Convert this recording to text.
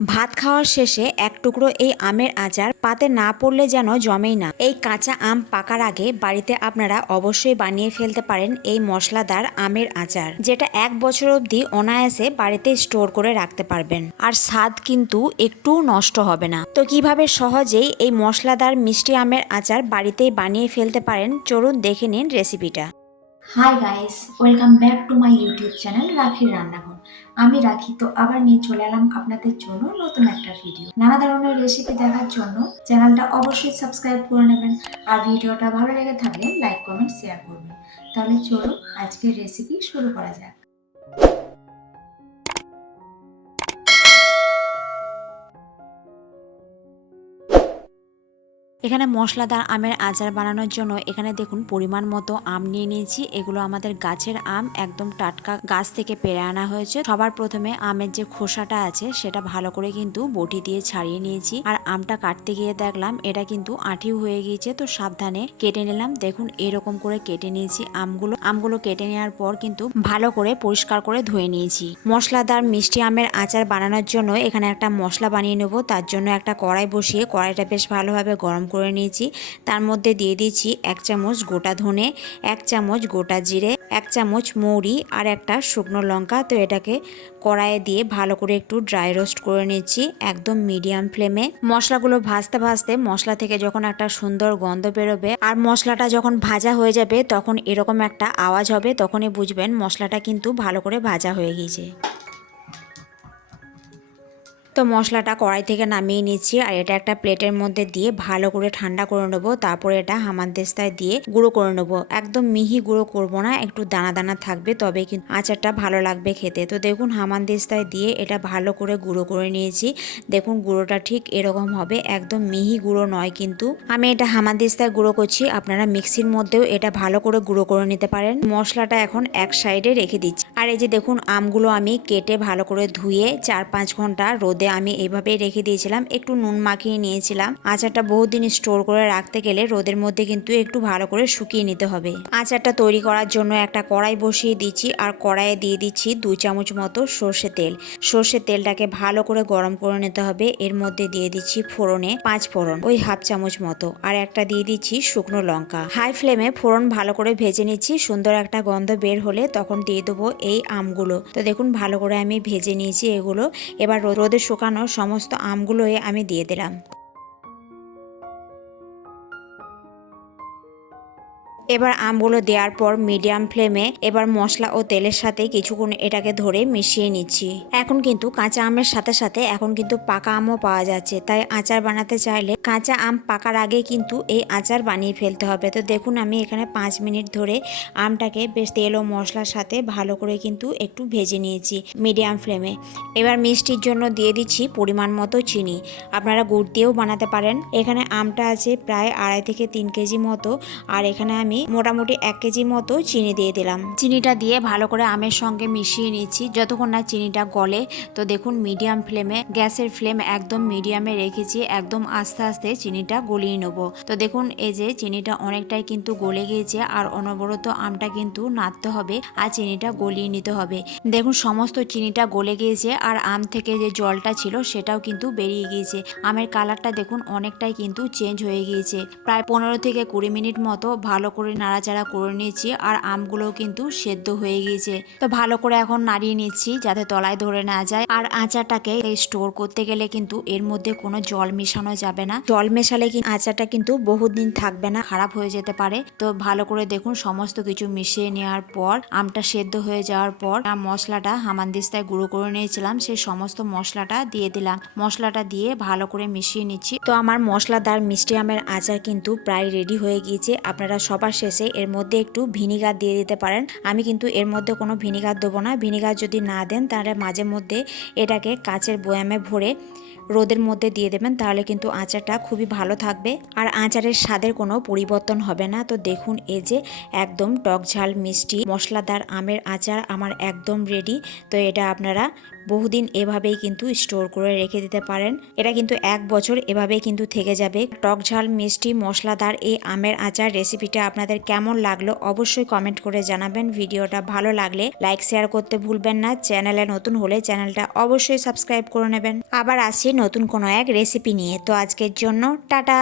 ভাত খাওয়ার শেষে এক টুকরো এই আমের আচার পাতে না পড়লে যেন জমেই না। এই কাঁচা আম পাকার আগে বাড়িতে আপনারা অবশ্যই বানিয়ে ফেলতে পারেন এই মশলাদার আমের আচার, যেটা এক বছর অবধি অনায়াসে বাড়িতে স্টোর করে রাখতে পারবেন। আর স্বাদ কিন্তু একটু নষ্ট হবে না। তো কীভাবে সহজেই এই মশলাদার মিষ্টি আমের আচার বাড়িতেই বানিয়ে ফেলতে পারেন, চলুন দেখে নিন রেসিপিটা। Hi guys welcome back to my YouTube channel রাখির রান্নাঘর। আমি রাখি, তো আবার নিয়ে চলে এলাম আপনাদের জন্য নতুন একটা ভিডিও নানা ধরনের রেসিপি দেখার জন্য চ্যানেলটা অবশ্যই সাবস্ক্রাইব করে নেবেন আর ভিডিওটা ভালো লেগে থাকলে লাইক কমেন্ট শেয়ার করবেন। তাহলে চলুন আজকের রেসিপি শুরু করা যাক। এখানে মশলাদার আমের আচার বানানোর জন্য এখানে দেখুন পরিমাণ মতো আম নিয়ে নিয়েছি। এগুলো আমাদের গাছের আম, একদম টাটকা গাছ থেকে পেরে আনা হয়েছে। সবার প্রথমে আমের যে খোসাটা আছে, সেটা ভালো করে কিন্তু বটি দিয়ে ছাড়িয়ে নিয়েছি। আর আমটা কাটতে গিয়ে দেখলাম এটা কিন্তু আঠিও হয়ে গিয়েছে, তো সাবধানে কেটে নিলাম। দেখুন এরকম করে কেটে নিয়েছি আমগুলো। আমগুলো কেটে নেওয়ার পর কিন্তু ভালো করে পরিষ্কার করে ধুয়ে নিয়েছি। মশলাদার মিষ্টি আমের আচার বানানোর জন্য এখানে একটা মশলা বানিয়ে নেব। তার জন্য একটা কড়াই বসিয়ে কড়াইটা বেশ ভালোভাবে গরম করে নিয়েছি। তার মধ্যে দিয়ে দিয়েছি এক চামচ গোটা ধনে, এক চামচ গোটা জিরে, এক চামচ মৌরি আর একটা শুকনো লঙ্কা। তো এটাকে কড়াইয়ে দিয়ে ভালো করে একটু ড্রাই রোস্ট করে নিচ্ছি একদম মিডিয়াম ফ্লেমে মশলাগুলো ভাজতে ভাজতে মশলা থেকে যখন একটা সুন্দর গন্ধ বেরোবে আর মশলাটা যখন ভাজা হয়ে যাবে তখন এরকম একটা আওয়াজ হবে তখনই বুঝবেন মশলাটা কিন্তু ভালো করে ভাজা হয়ে গিয়েছে। তো মশলাটা কড়াই থেকে নামিয়ে নিচ্ছি আর এটা একটা প্লেটের মধ্যে দিয়ে ভালো করে ঠান্ডা করে নেব। তারপরে এটা হামানদেস্তায় দিয়ে গুঁড়ো করে নেব। একদম মিহি গুঁড়ো করব না, একটু দানা দানা থাকবে, তবে কিন্তু আচারটা ভালো লাগবে খেতে। তো দেখুন হামানদেস্তায় দিয়ে এটা ভালো করে গুঁড়ো করে নিয়েছি। দেখুন গুঁড়োটা ঠিক এরকম হবে, একদম মিহি গুঁড়ো নয় কিন্তু। আমি এটা হামানদিস্তায় গুঁড়ো করছি, আপনারা মিক্সির মধ্যেও এটা ভালো করে গুঁড়ো করে নিতে পারেন। মশলাটা এখন এক সাইডে রেখে দিচ্ছি। আর এই যে দেখুন আমগুলো আমি কেটে ভালো করে ধুয়ে চার পাঁচ ঘণ্টা রোদে আমি এইভাবেই রেখে দিয়েছিলাম, একটু নুন মাখিয়ে নিয়েছিলাম। আচারটা বহুদিন স্টোর করে রাখতে গেলে রোদের মধ্যে কিন্তু একটু ভালো করে শুকিয়ে নিতে হবে। আচারটা তৈরি করার জন্য একটা কড়াই বসিয়ে দিচ্ছি আর কড়াইয়ে দিয়ে দিচ্ছি দুই চামচ মতো সর্ষে তেল। সর্ষে তেলটাকে ভালো করে গরম করে নিতে হবে। এর মধ্যে দিয়ে দিচ্ছি ফোড়নে পাঁচ ফোড়ন, ওই হাফ চামচ মতো। আর একটা দিয়ে দিচ্ছি শুকনো লঙ্কা। হাই ফ্লেমে ফোড়ন ভালো করে ভেজে নিচ্ছি, সুন্দর একটা গন্ধ বের হলে তখন দিয়ে দেবো এই আমগুলো। তো দেখুন, ভালো করে আমি ভেজে নিয়েছি এগুলো। এবার রোদে শুকানো সমস্ত আমগুলোই আমি দিয়ে দিলাম। এবার আমগুলো দেওয়ার পর মিডিয়াম ফ্লেমে এবার মশলা ও তেলের সাথে কিছুক্ষণ এটাকে ধরে মিশিয়ে নিচ্ছি। এখন কিন্তু কাঁচা আমের সাথে সাথে এখন কিন্তু পাকা আমও পাওয়া যাচ্ছে। তাই আচার বানাতে চাইলে কাঁচা আম পাকার আগে কিন্তু এই আচার বানিয়ে ফেলতে হবে। তো দেখুন আমি এখানে পাঁচ মিনিট ধরে আমটাকে বেশ তেল ও মশলার সাথে ভালো করে কিন্তু একটু ভেজে নিয়েছি মিডিয়াম ফ্লেমে। এবার মিষ্টির জন্য দিয়ে দিচ্ছি পরিমাণ মতো চিনি। আপনারা গুড় দিয়েও বানাতে পারেন। এখানে আমটা আছে প্রায় আড়াই থেকে তিন কেজি মতো। আর এখানে আমি মোটামুটি এক কেজি মতো চিনি দিয়ে দিলাম। চিনিটা দিয়ে ভালো করে আমের সঙ্গে মিশিয়ে নিচ্ছি যতক্ষণ না চিনিটা গলে, তো দেখুন মিডিয়াম ফ্লেমে গ্যাসের ফ্লেম একদম মিডিয়ামে রেখেছি, একদম আস্তে আস্তে চিনিটা গলিয়ে নেব। তো দেখুন এই যে চিনিটা অনেকটাই কিন্তু গলে গিয়েছে, আর অনবরত আমটা কিন্তু নাড়তে হবে, আর চিনিটা গলিয়ে নিতে হবে। দেখুন সমস্ত চিনিটা গলে গিয়েছে, আর আম থেকে যে জলটা ছিল সেটাও কিন্তু বেরিয়ে গিয়েছে। আমের কালারটা দেখুন অনেকটাই কিন্তু চেঞ্জ হয়ে গিয়েছে। প্রায় পনেরো থেকে কুড়ি মিনিট মতো ভালো করে নাড়াচাড়া করে নিয়েছি আর আমগুলো কিন্তু সেদ্ধ হয়ে গিয়েছে। তো ভালো করে এখন নাড়িয়ে নিচ্ছি যাতে তলায় ধরে না যায়। আর আচারটাকে স্টোর করতে গেলে কিন্তু এর মধ্যে কোনো জল মেশানো যাবে না। জল মেশালে কিন্তু আচারটা কিন্তু বহুদিন থাকবে না, খারাপ হয়ে যেতে পারে। তো ভালো করে দেখুন সমস্ত কিছু মিশিয়ে নেওয়ার পর, আমটা সেদ্ধ হয়ে যাওয়ার পর মশলাটা হামানদিস্তায় গুঁড়ো করে নিয়েছিলাম। সেই সমস্ত মশলাটা দিয়ে দিলাম। মশলাটা দিয়ে ভালো করে মিশিয়ে নিচ্ছি। তো আমার মশলাদার মিষ্টি আমের আচার কিন্তু প্রায় রেডি হয়ে গিয়েছে। আপনারা সবার শেষে এর মধ্যে একটু ভিনিগার দিয়ে দিতে পারেন। আমি কিন্তু এর মধ্যে কোনো ভিনিগার দেবো না। ভিনিগার যদি না দেন, তাহলে মাঝে মধ্যে এটাকে কাচের বয়ামে ভরে রোদের মধ্যে দিয়ে দেবেন, তাহলে কিন্তু আচারটা খুবই ভালো থাকবে। আর আচারের স্বাদের কোনো পরিবর্তন হবে না। তো দেখুন, এই যে একদম টক ঝাল, মিষ্টি, মশলাদার আমের আচার আমার একদম রেডি তো এটা আপনারা বহুদিন এভাবেই কিন্তু স্টোর করে রেখে দিতে পারেন। এটা কিন্তু এক বছর এভাবেই কিন্তু থেকে যাবে। টক ঝাল, মিষ্টি, মশলাদার এই আমের আচার রেসিপিটা আপনাদের কেমন লাগল অবশ্যই কমেন্ট করে জানাবেন। ভিডিওটা ভালো লাগলে লাইক শেয়ার করতে ভুলবেন না। চ্যানেলে নতুন হলে চ্যানেলটা অবশ্যই সাবস্ক্রাইব করে নেবেন। আবার আসছি নতুন কোনো এক রেসিপি নিয়ে। তো আজকের জন্য টাটা!